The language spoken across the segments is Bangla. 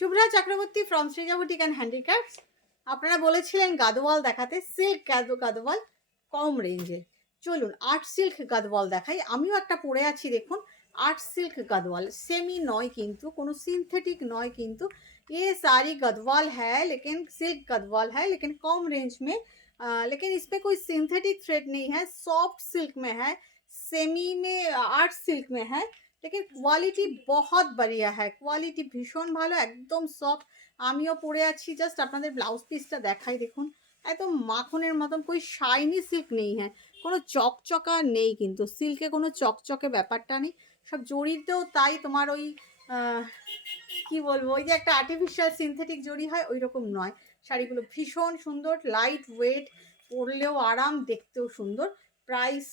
Shubhra Chakraborty from Srija boutique and handicrafts. আপনারা বলেছিলেন গাদোয়াল দেখাতে, সিল্ক গাদোয়াল কম রেঞ্জে। চলুন আর্ট সিল্ক গাদোয়াল দেখাই। আমিও একটা পরে আছি, দেখুন आर्ट सिल्क गदवाल, सेमी नॉय किंतु कोनो सिंथेटिक नॉय किंतु ये सारी गदवाल है, लेकिन सिल्क गदवाल है, लेकिन कम रेंज में। लेकिन इस पर कोई सिंथेटिक थ्रेड नहीं है, सॉफ्ट सिल्क में है, सेमी में आर्ट सिल्क में है, लेकिन क्वालिटी बहुत बढ़िया है, क्वालिटी भीषण भालो, एकदम सॉफ्ट। आमिও পরে আছি। জাস্ট আপনাদের ব্লাউজ পিসটা দেখাই, দেখুন একদম মাখনের মতন, कोई শাইনি সিল্ক নেই, হ্যাঁ কোনো চকচকা নেই, কিন্তু সিল্কে কোনো চকচকে ব্যাপারটা নেই। সব জড়িতেও তাই তোমার ওই কি বলবো, ওই যে একটা আর্টিফিশিয়াল সিনথেটিক জড়ি হয় ওই রকম নয়। শাড়িগুলো ভীষণ সুন্দর, লাইট ওয়েট, পরলেও আরাম, দেখতেও সুন্দর। প্রাইস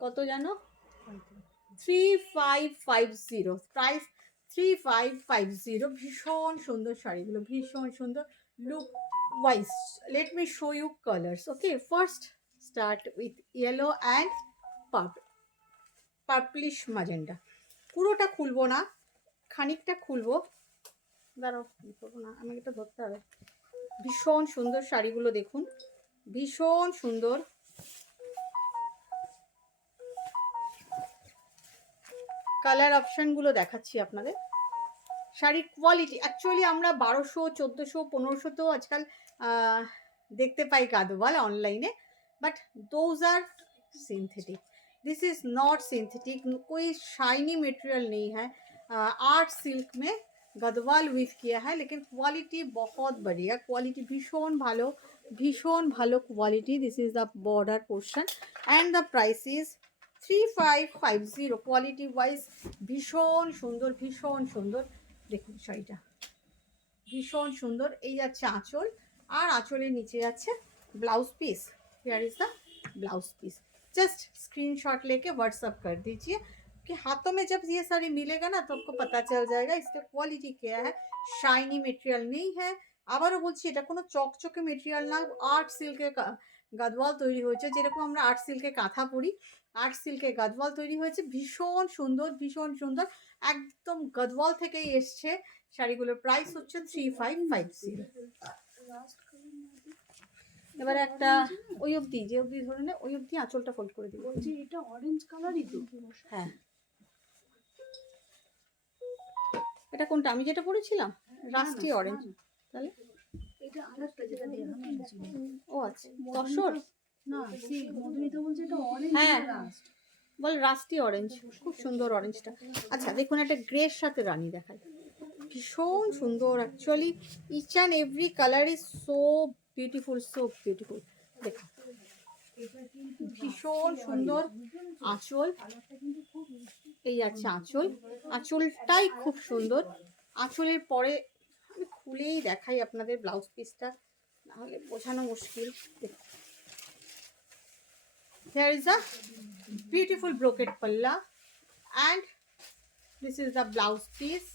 কত জানো? 3550। প্রাইস 3550। ভীষণ সুন্দর শাড়িগুলো, ভীষণ সুন্দর look wise. Let me show you colours. Okay, first start with yellow and purple, purplish magenta. পুরোটা খুলবো না, খানিকটা খুলবো, দাঁড়াও করবো না, আমাকে এটা ধরতে হবে। ভীষণ সুন্দর শাড়িগুলো দেখুন, ভীষণ সুন্দর। কালার অপশানগুলো দেখাচ্ছি আপনাদের। শাড়ির কোয়ালিটি অ্যাকচুয়ালি আমরা 1200, 1400, 1500 তো আজকাল দেখতে পাই গাদোয়াল অনলাइने, but those are synthetic, this is not synthetic, कोई शाइनी मटेरियल नहीं है। आर्ट सिल्क में गदवाल विव किया है, लेकिन क्वालिटी बहुत बढ़िया, क्वालिटी भीषण भालो, भीषण भालो quality. This is the border portion and the price is 3550। Quality wise भीषण सुंदर, भीषण सुंदर। দেখুন শাড়িটা ভীষণ সুন্দর। এই যাচ্ছে আঁচল, আর আঁচলের নিচে যাচ্ছে blouse piece. Here is the blouse piece. Just screenshot लेके व्हाट्सअप कर दीजिए कि हाथों में जब ये साड़ी मिलेगा ना तो आपको पता चल जाएगा इसका क्वालिटी क्या है। शाइनी मटेरियल नहीं है, আবারও বলছি এটা কোনো চকচকে মেটেরিয়াল না। আর্ট সিল্কে গাদওয়াল তৈরি হয়েছে, যেরকম আমরা আর্ট সিল্কে কাঁথা পরি, আর্ট সিল্কে গাদওয়াল তৈরি হয়েছে। ভীষণ সুন্দর, ভীষণ সুন্দর, একদম গদওয়াল থেকেই এসছে। শাড়িগুলোর প্রাইস হচ্ছে 3550। এবার একটা ওই অবধি, যে অবধি ধরে নে ওই অবধি আঁচলটা ফোল্ড করে দিই। বলছি এটা অরেঞ্জ কালারই তো? হ্যাঁ, এটা কোনটা আমি যেটা পরেছিলাম? Rusty orange. তাহলে এটা আরেকটা যেটা দেখানো হয়েছিল। ও আচ্ছা, তসর না, সেই মধুমিতা বলছে এটা অরেঞ্জ। হ্যাঁ বল, রাস্টি অরেঞ্জ, খুব সুন্দর অরেঞ্জটা। আচ্ছা দেখুন, একটা গ্রের সাথে রানী দেখাই, ভীষণ সুন্দর। Actually each and every colour is so beautiful, so beautiful. দেখুন ভীষণ সুন্দর আঁচল, এই আছে আঁচল, আঁচলটাই খুব সুন্দর। আঁচলের পরে আমি খুলেই দেখাই আপনাদের ব্লাউজ পিসটা, নাহলে বোঝানো মুশকিল। দেখুন, there is a beautiful brocade palla and this is the blouse piece.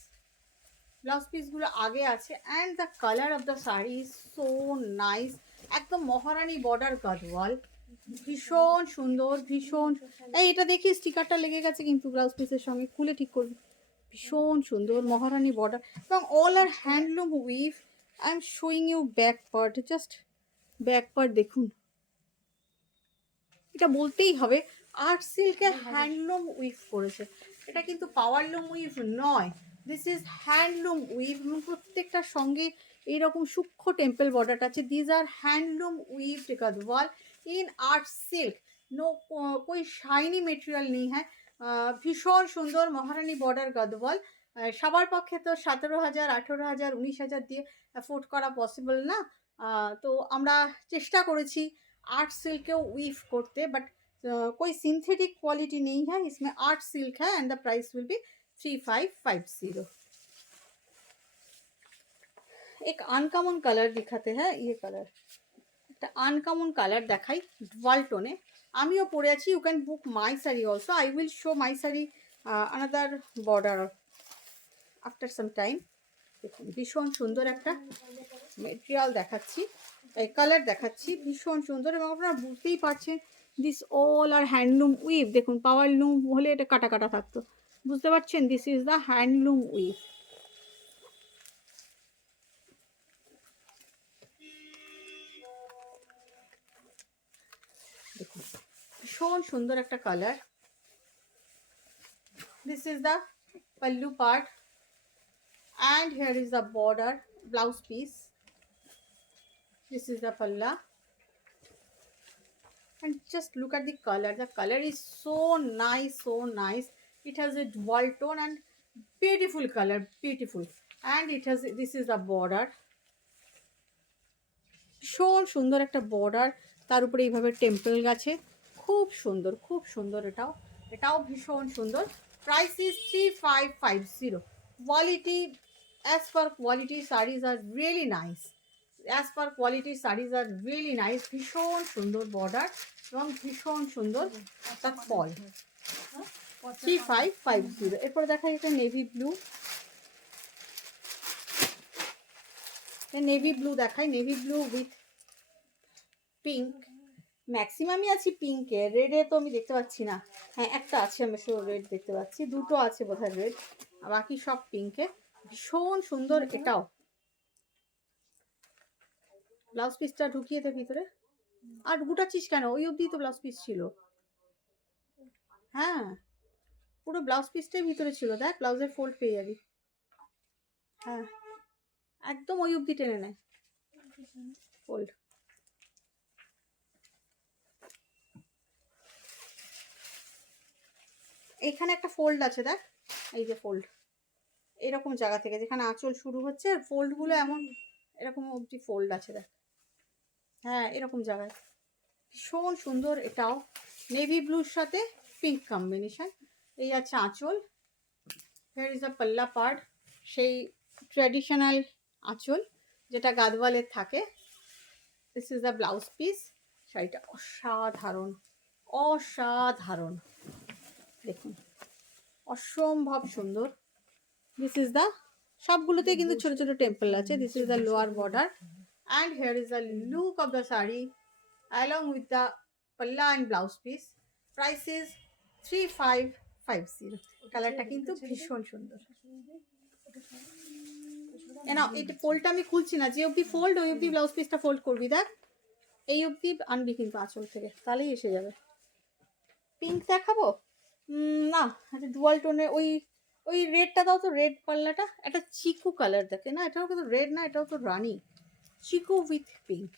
Blouse পিসগুলো আগে আছে and the colour of the sari is so nice. একদম মহারানী বর্ডার গাদওয়াল, ভীষণ সুন্দর, ভীষণ। এই এটা দেখি স্টিকারটা লেগে গেছে কিন্তু ব্লাউজ পিসের সঙ্গে, খুলে ঠিক করবি। ভীষণ সুন্দর মহারানী বর্ডার, এবং all are handloom weave. I am showing you back part, just back part দেখুন। এটা বলতেই হবে আর্ট সিল্কে হ্যান্ডলুম উইভ করেছে, এটা কিন্তু পাওয়ারলুম উইভ নয়। দিস ইজ হ্যান্ডলুম উইভ, এবং প্রত্যেকটার সঙ্গে এইরকম সূক্ষ্ম টেম্পল বর্ডার আছে। These are handloom weave Gadwal in art silk, no कोई शाइनी मेटेरियल नहीं है। ভীষণ সুন্দর মহারানী বর্ডার गदवाल। সবার পক্ষে তো 17,000, 18,000, 19,000 দিয়ে অ্যাফোর্ড করা পসিবল না। তো আমরা চেষ্টা করেছি आर्ट सिल्क वीव करते, बट कोई सिंथेटिक क्वालिटी नहीं है इसमें, आर्ट सिल्क है and the price will be 3550। एक अनकॉमन कलर दिखाते हैं, ये कलर একটা আনকমন কালার দেখাই, ডুয়াল টোনে। আমিও পরে আছি। You can book my sari also, I will show my sari another border after some time. দেখুন ভীষণ সুন্দর একটা মেটেরিয়াল দেখাচ্ছি, এই কালার দেখাচ্ছি, ভীষণ সুন্দর। এবং আপনারা বুঝতেই পারছেন this all are handloom weave. দেখুন পাওয়ার লুম হলে এটা কাটা কাটা থাকতো, বুঝতে পারছেন। This is the handloom we've, ভীষণ সুন্দর একটা colour. This is the pallu part and here is the border blouse piece. This is the palla and just look at the color. The color is so nice, so nice. It has a dual tone and beautiful color, beautiful. And it has, this is the border. ভীষণ সুন্দর একটা বর্ডার, তার উপরে এইভাবে টেম্পল গাছে, খুব সুন্দর, খুব সুন্দর। এটাও এটাও ভীষণ সুন্দর। Price is 3550। Quality, as per quality saris are really nice, as per quality saris are really nice. ভীষণ সুন্দর বর্ডার এবং ভীষণ সুন্দর তার ফল। 3550। এরপরে দেখা যাচ্ছে নেভি ব্লু, নেভি ব্লু দেখাই, নেভি ব্লু উইথ পিঙ্ক। ম্যাক্সিমামই আছি পিঙ্কে, রেডে তো আমি দেখতে পাচ্ছি না। হ্যাঁ একটা আছে, আমি শুধু রেড দেখতে পাচ্ছি, দুটো আছে বোধহয় রেড, আর বাকি সব পিঙ্কে। ভীষণ সুন্দর এটাও। ব্লাউজ পিসটা ঢুকিয়ে দে ভিতরে। আর গুটাচ্ছিস কেন? ওই অবধি তো ব্লাউজ পিস ছিল। হ্যাঁ পুরো ব্লাউজ পিসটাই ভিতরে ছিল, দেখ ব্লাউজের ফোল্ড পেয়ে যাবি। হ্যাঁ একদম ওই অবধি টেনে নেয় ফোল্ড। এখানে একটা ফোল্ড আছে দেখ, এই যে ফোল্ড, এরকম জায়গা থেকে যেখানে আঁচল শুরু হচ্ছে আর ফোল্ডগুলো এমন এরকম অবধি ফোল্ড আছে দেখ। হ্যাঁ এরকম জায়গায়। ভীষণ সুন্দর এটাও, নেভি ব্লুর সাথে পিঙ্ক কম্বিনেশন। এই আছে আঁচল, হেয়ার ইজ আ পাল্লা পার্ট, সেই ট্র্যাডিশনাল আঁচল যেটা গাদওয়ালের থাকে। This is the blouse piece. শাড়িটা অসাধারণ, অসাধারণ, দেখুন অসম্ভব সুন্দর। দিস ইজ দ্য, সবগুলোতে কিন্তু ছোট ছোট টেম্পল আছে। This is the lower border and here is the look of the saree along with the palla and blouse piece. Price is 3550। কালারটা কিন্তু ভীষণ সুন্দর। না এটা ফোল্ডটা আমি খুলছি না, যে অবধি ফোল্ড ওই অবধি ব্লাউজ পিসটা ফোল্ড করবি, দেখ এই অবধি আনবি কিন্তু আঁচল থেকে, তাহলেই এসে যাবে। পিঙ্ক দেখাবো না, একটা ডুয়াল টোনে, ওই ওই রেডটা দাও তো, রেড পাল্লাটা, একটা চিকু কালার দেখে না, এটাও কিন্তু রেড না, এটাও তো রানি। চিকু উইথ পিঙ্ক,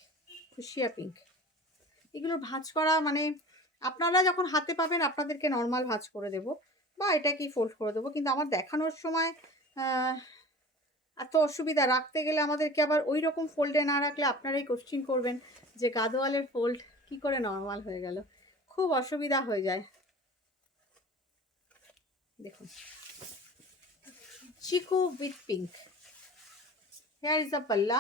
ফুসিয়া পিঙ্ক। এগুলো ভাঁজ করা মানে আপনারা যখন হাতে পাবেন আপনাদেরকে নর্মাল ভাঁজ করে দেব বা এটাকেই ফোল্ড করে দেবো, কিন্তু আমার দেখানোর সময় এত অসুবিধা, রাখতে গেলে আমাদেরকে আবার ওই রকম ফোল্ডে না রাখলে আপনারাই কোশ্চিন করবেন যে গাদোয়ালের ফোল্ড কি করে নর্মাল হয়ে গেল, খুব অসুবিধা হয়ে যায়। দেখুন chikoo with pink, here is the pallu.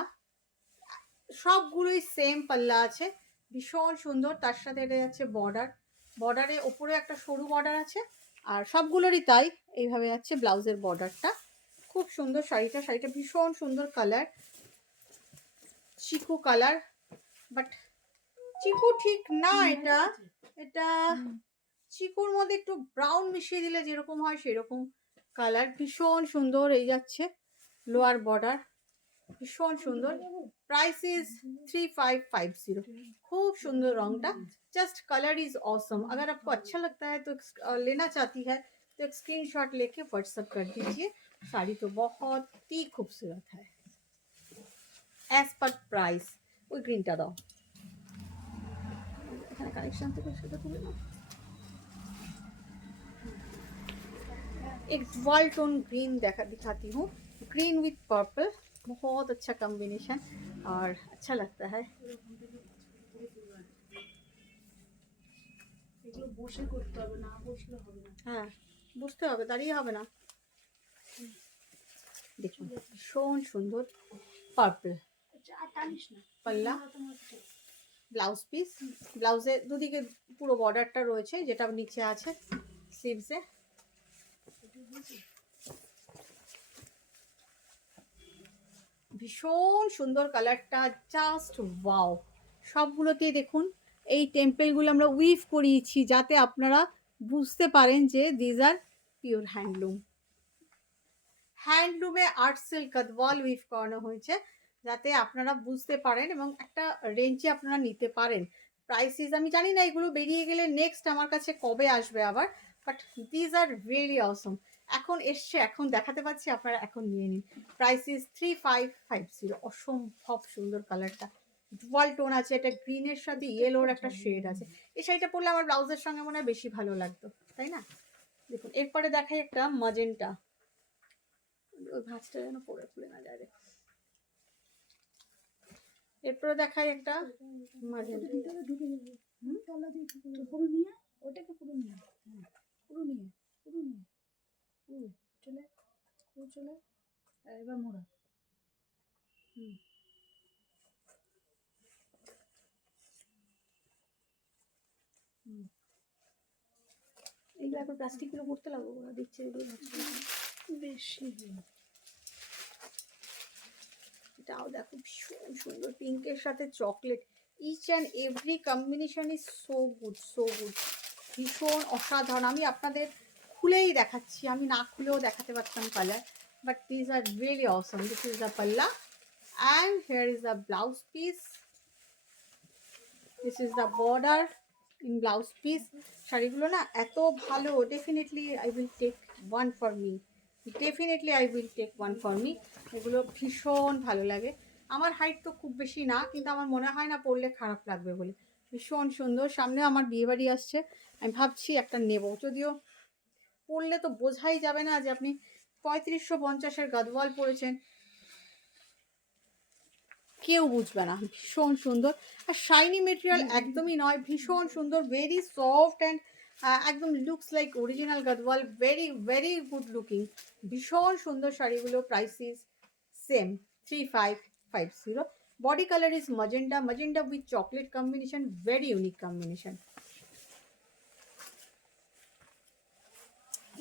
সবগুলোই সেম পাল্লা আছে, ভীষণ সুন্দর। তার সাথে এটা যাচ্ছে বর্ডার, বর্ডারের ওপরে একটা সরু বর্ডার আছে, আর সবগুলোরই তাই এইভাবে যাচ্ছে ব্লাউজের বর্ডারটা। খুব সুন্দর শাড়িটা, শাড়িটা ভীষণ সুন্দর কালার, চিকু কালার, বাট চিকু ঠিক না এটা, এটা চিকুর মধ্যে একটু ব্রাউন মিশিয়ে দিলে যেরকম হয় সেরকম কালার। ভীষণ সুন্দর। এই যাচ্ছে লোয়ার বর্ডার, ভীষণ সুন্দর। Price is 3550। खूब सुंदर Rungta, just colour is awesome. अगर आपको अच्छा लगता है तो लेना चाहती है तो एक स्क्रीनशॉट लेके व्हाट्सएप कर दीजिए। साड़ी तो बहुत ही खूबसूरत है। एज पर प्राइस ওই গ্রিনটা দাও, এখানে কালেকশন থেকে সেটা তুলে নাও। एक वॉल टोन ग्रीन दिखाती हूँ, ग्रीन विथ पर्पल, बहुत अच्छा कॉम्बिनेशन और अच्छा लगता है। हाँ বুঝতে হবে, দাঁড়িয়ে হবে না। দেখুন ভীষণ সুন্দর পার্পল পাল্লা, ব্লাউজ পিস, ব্লাউজের দুদিকে পুরো বর্ডারটা রয়েছে যেটা নিচে আছে স্লিভসে। ভীষণ সুন্দর কালারটা, জাস্ট ওয়াও। সবগুলোতেই দেখুন এই টেম্পেলগুলো আমরা উইভ করিয়েছি যাতে আপনারা বুঝতে পারেন যে দিজ আর পিওর হ্যান্ডলুম। হ্যান্ডলুমে আর্ট সিল্ক গাদওয়াল উইভ করানো হয়েছে যাতে আপনারা বুঝতে পারেন এবং একটা রেঞ্জে আপনারা নিতে পারেন। প্রাইসিস আমি জানি না এগুলো বেরিয়ে গেলে নেক্সট আমার কাছে কবে আসবে আবার, বাট দিজ আর রিয়েলি অসম। এখন এসছে, এখন দেখাতে পাচ্ছি, আপনারা এখন নিয়ে নিন। প্রাইসিস 3550। অসম্ভব সুন্দর কালারটা, ডুয়াল টোন আছে, এটা গ্রিনের সাথে ইয়েলোর একটা শেড আছে। এই শাড়িটা পরলে আমার ব্লাউজের সঙ্গে মনে হয় বেশি ভালো লাগতো, তাই না? দেখুন এরপরে দেখাই একটা ম্যাজেন্টা, ওই ভাঁজটা যেন পরে খুলে না যায়। এরপরে দেখাই একটা ম্যাজেন্টা। ভিতরে ঢুকে যাবে তলা দিয়ে পুরো নিয়ে ওটাকে পুরো নিয়ে পুরো নিয়ে পুরো নিয়ে পুরো চলে পুরো চলে এবার মোড়া এইগুলো এখন প্লাস্টিকগুলো করতে লাগবো, ওরা দিচ্ছে এগুলো বেশি। এটাও দেখো ভীষণ সুন্দর, পিঙ্কের সাথে chocolate, each and every combination is so good, so good, ভীষণ অসাধারণ। আমি আপনাদের খুলেই দেখাচ্ছি, আমি না খুলেও দেখাতে পারতাম colour, but this are really awesome. This is the pallu and here is the blouse piece, this is the border in blouse piece. শাড়িগুলো না এত ভালো, definitely I will take one for me, definitely I will take one for me. এগুলো ভীষণ ভালো লাগে। আমার হাইট তো খুব বেশি না, কিন্তু আমার মনে হয় না পরলে খারাপ লাগবে বলে। ভীষণ সুন্দর। সামনে আমার বিয়েবাড়ি আসছে, আমি ভাবছি একটা নেব, যদিও পরলে তো বোঝাই যাবে না যে আপনি 3550-এর গাদওয়াল পরেছেন, কেউ বুঝবে না। ভীষণ সুন্দর, আর শাইনি মেটেরিয়াল একদমই নয়, ভীষণ সুন্দর, ভেরি সফট অ্যান্ড একদম looks like original Gadwal, very very good looking, ভীষণ সুন্দর শাড়িগুলো। Price is same 3550। Body colour is magenta, magenta with chocolate combination, very unique combination।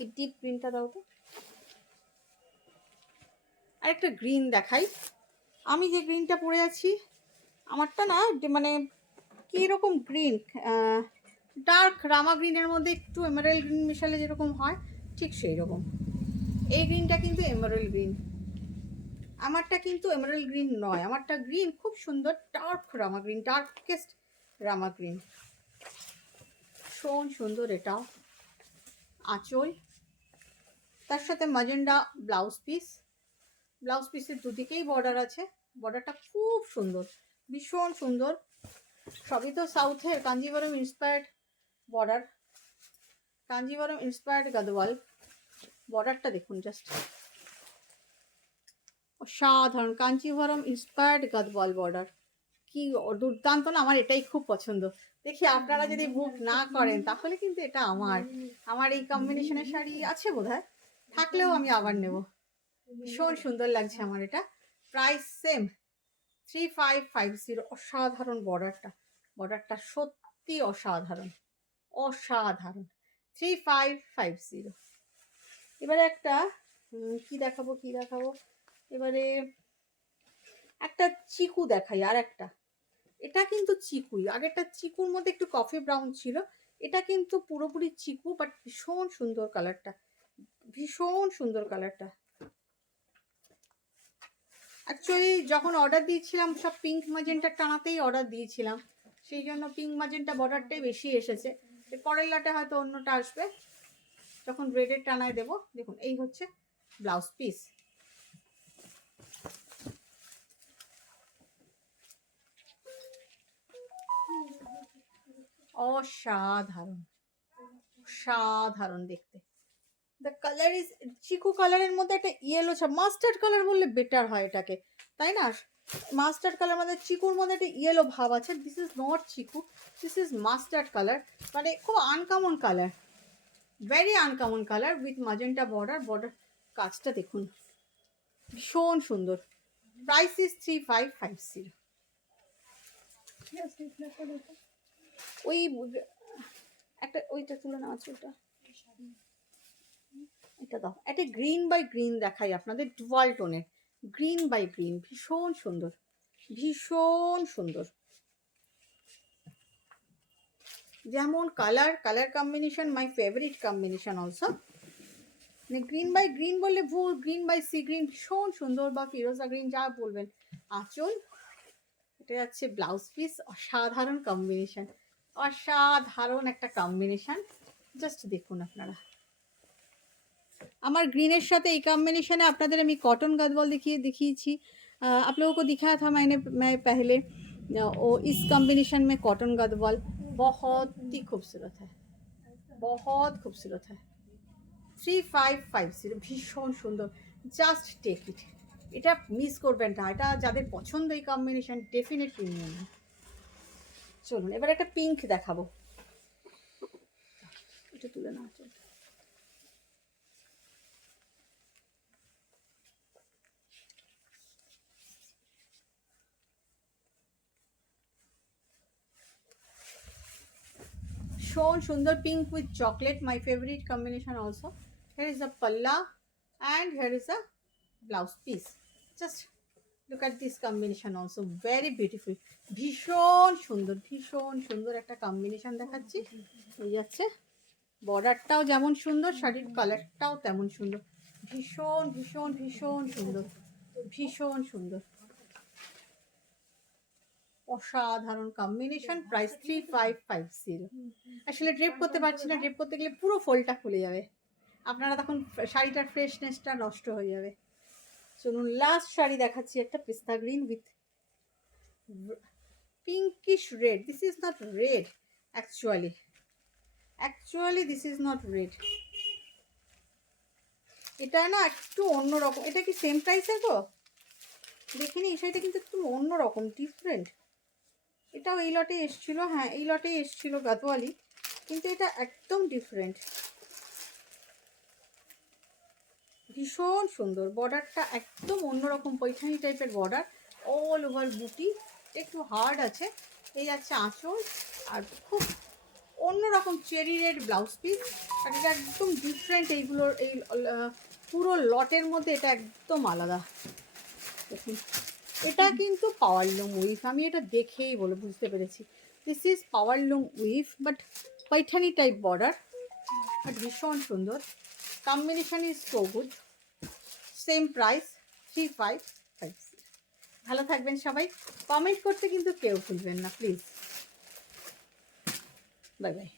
এই ডিপ গ্রিনটা দাও তো। আরেকটা গ্রিন দেখাই, আমি যে গ্রিনটা পরে আছি আমারটা না মানে কীরকম গ্রিন, ডার্ক রামা গ্রিনের মধ্যে একটু এমারেল্ড গ্রিন মেশালে যেরকম হয় ঠিক সেই রকম। এই গ্রিনটা কিন্তু এমারেল্ড গ্রিন, আমারটা কিন্তু এমারেল্ড গ্রিন নয়, আমারটা গ্রিন খুব সুন্দর ডার্ক রামা গ্রিন, ডার্কেস্ট রামা গ্রিন, ভীষণ সুন্দর। এটাও আঁচল, তার সাথে ম্যাজেন্ডা ব্লাউজ পিস, ব্লাউজ পিসের দুদিকেই বর্ডার আছে, বর্ডারটা খুব সুন্দর, ভীষণ সুন্দর। সবই তো সাউথের Kanjivaram inspired border, Kanjivaram inspired Gadwal. বর্ডারটা দেখুন জাস্ট অসাধারণ, কাঞ্জিভরম ইন্সপায়ার্ড গাদওয়াল বর্ডার, কি দুর্দান্ত না, আমার এটাই খুব পছন্দ। দেখি আপনারা যদি বুক না করেন তাহলে কিন্তু এটা আমার এই কম্বিনেশনের শাড়ি আছে বোধহয়, থাকলেও আমি আবার নেব। ভীষণ সুন্দর লাগছে আমার এটা। Price same 3550। অসাধারণ বর্ডারটা, বর্ডারটা সত্যি অসাধারণ, অসাধারণ। 3550। এবারে একটা কি দেখাবো এবারে একটা চিকু দেখাই, আর একটা, এটা কিন্তু চিকুই, আগেরটা চিকুর মধ্যে একটু কফি ব্রাউন ছিল, এটা কিন্তু পুরোপুরি চিকু, বাট ভীষণ সুন্দর কালারটা, ভীষণ সুন্দর কালারটা। অ্যাকচুয়ালি যখন অর্ডার দিয়েছিলাম সব পিঙ্ক ম্যাজেন্টা টানাতেই অর্ডার দিয়েছিলাম, সেই জন্য পিঙ্ক ম্যাজেন্টা বর্ডারটাই বেশি এসেছে। এর পরের লাটে হয়তো অন্যটা আসবে যখন রেডের টানায় দেবো। দেখুন এই হচ্ছে ব্লাউজ পিস, অসাধারণ, সাধারণ দেখতে। দ্য কালার ইজ চিকু কালারের মধ্যে একটা ইয়েলো ছাপ, মাস্টার্ড কালার বললে বেটার হয় এটাকে, তাই না? মাস্টার্ড কালার মধ্যে চিকুর মধ্যে একটা ইয়েলো ভাব আছে। This is not Chiku, this is mustard colour, মানে খুব uncommon colour, very uncommon colour with magenta border. Border কাজটা দেখুন ভীষণ সুন্দর। Price is 3550। ওই একটা ওইটা তুলে নেওয়া আছে, ওইটা এটা দাও। একটা গ্রিন বাই গ্রিন দেখাই আপনাদের, ডুয়াল টোনের গ্রিন বাই গ্রিন, ভীষণ সুন্দর, ভীষণ সুন্দর। যেমন colour combination my favourite combination also, মানে গ্রিন বাই গ্রিন বললে ভুল, গ্রিন বাই সি গ্রিন ভীষণ সুন্দর, বা ফিরোজা গ্রিন যা বলবেন। আঁচল এটা যাচ্ছে ব্লাউজ পিস, অসাধারণ কম্বিনেশন, অসাধারণ একটা কম্বিনেশন। জাস্ট দেখুন আপনারা, আমার ग्रीन সাথে এই कॉम्बिनेशन है। আপনাদের আমি कॉटन गदवाल दिखिएছি। आप लोगों को दिखाया था मैं पहले, वो इस कॉम्बिनेशन में कॉटन गदवाल बहुत ही खूबसूरत है, बहुत खूबसूरत है। 3550 ভীষণ সুন্দর, জাস্ট টেক ইট। এটা মিস করবেন না, এটা যাদের পছন্দ এই কম্বিনেশন ডেফিনেটলি নিয়ে নিন। চলুন এবার একটা পিঙ্ক দেখাবো, এটা তুলে না চল। Shown Sundar pink with chocolate, my favorite combination also. Here is a palla and here is a blouse piece. Just look at this combination also, very beautiful. ভীষণ সুন্দর একটা কম্বিনেশন দেখাচ্ছি। এই যাচ্ছে বর্ডারটাও যেমন সুন্দর, শাড়ির কালারটাও তেমন সুন্দর। ভীষণ সুন্দর, ভীষণ সুন্দর, অসাধারণ কম্বিনেশন। প্রাইস 3550। আসলে ড্রেপ করতে পারছি না, ড্রেপ করতে গেলে পুরো ফোল্ডটা খুলে যাবে, আপনারা তখন শাড়িটার ফ্রেশনেসটা নষ্ট হয়ে যাবে। চলুন লাস্ট শাড়ি দেখাচ্ছি, একটা পিস্তা green with pinkish red. This is not red actually, this is not red. এটা না একটু অন্যরকম। এটা কি সেম প্রাইসের গো? দেখিনি, এই শাড়িটা কিন্তু একটু অন্যরকম, ডিফারেন্ট। এটাও এই লটে এসেছিলো, হ্যাঁ এই লটেই এসেছিলো গাদওয়ালি, কিন্তু এটা একদম ডিফারেন্ট। ভীষণ সুন্দর, বর্ডারটা একদম অন্যরকম, পৈঠানি টাইপের বর্ডার, অল ওভার বুটি, একটু হার্ড আছে। এই যাচ্ছে আঁচল, আর খুব অন্যরকম চেরি রেড ব্লাউজ পিস। আর এটা একদম ডিফারেন্ট, এইগুলোর এই পুরো লটের মধ্যে এটা একদম আলাদা। দেখুন এটা কিন্তু পাওয়ার লুম উইফ, আমি এটা দেখেই বুঝতে পেরেছি। This is power loom weave but Paithani type border, but ভীষণ সুন্দর। Combination is so good. Same price 3550। ভালো থাকবেন সবাই, কমেন্ট করতে কিন্তু কেউ ভুলবেন না প্লিজ। Bye bye.